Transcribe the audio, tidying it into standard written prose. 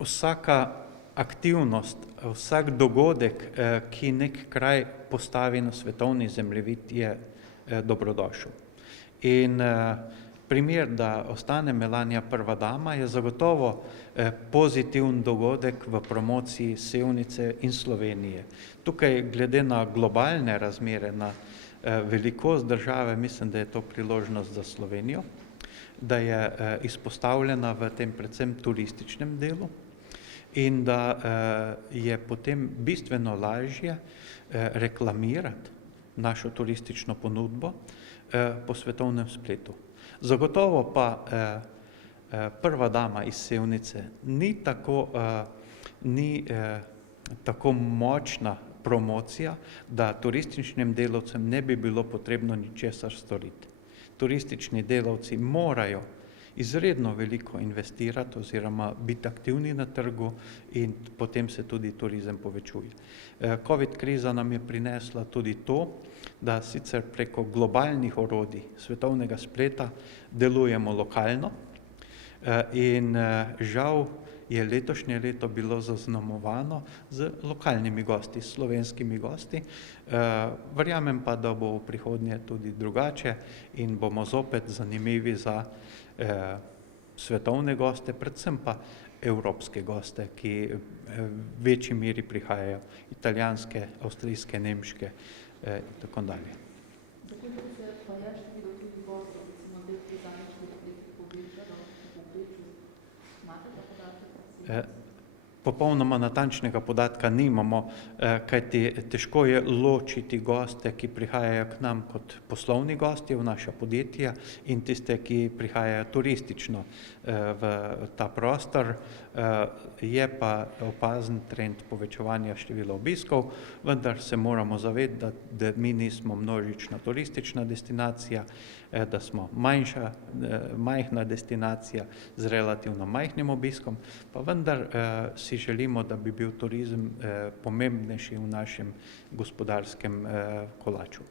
vsaka aktivnost, vsak dogodek, ki nek kraj postavi na svetovni zemljevid, je dobrodošel. In primer, da ostane Melanija prva dama, je zagotovo pozitiven dogodek v promociji Sevnice in Slovenije. Tukaj glede na globalne razmere, na velikost države, mislim, da je to priložnost za Slovenijo, da je izpostavljena v tem predvsem turističnem delu in da je potem bistveno lažje reklamirati našo turistično ponudbo po svetovnem spletu. Zagotovo pa prva dama iz Sevnice ni tako močna promocija, da turističnim delavcem ne bi bilo potrebno ničesar storiti. Turistični delavci morajo izredno veliko investirati oziroma biti aktivni na trgu in potem se tudi turizem povečuje. Covid kriza nam je prinesla tudi to, da sicer preko globalnih orodij svetovnega spleta delujemo lokalno in žal je letošnje leto bilo zaznamovano z lokalnimi gosti, s slovenskimi gosti. Verjamem pa, da bo v prihodnje tudi drugače in bomo zopet zanimivi za svetovne goste, predvsem pa evropske goste, ki v večji meri prihajajo, italijanske, avstrijske, nemške in tako dalje. Popolnoma natančnega podatka nimamo, kajti težko je ločiti goste, ki prihajajo k nam kot poslovni gostje v naša podjetja in tiste, ki prihajajo turistično v ta prostor. Je pa opazen trend povečevanja števila obiskov, vendar se moramo zavedati, da mi nismo množična turistična destinacija, da smo majhna destinacija z relativno majhnim obiskom, pa vendar si želimo, da bi bil turizem pomembnejši v našem gospodarskem kolaču.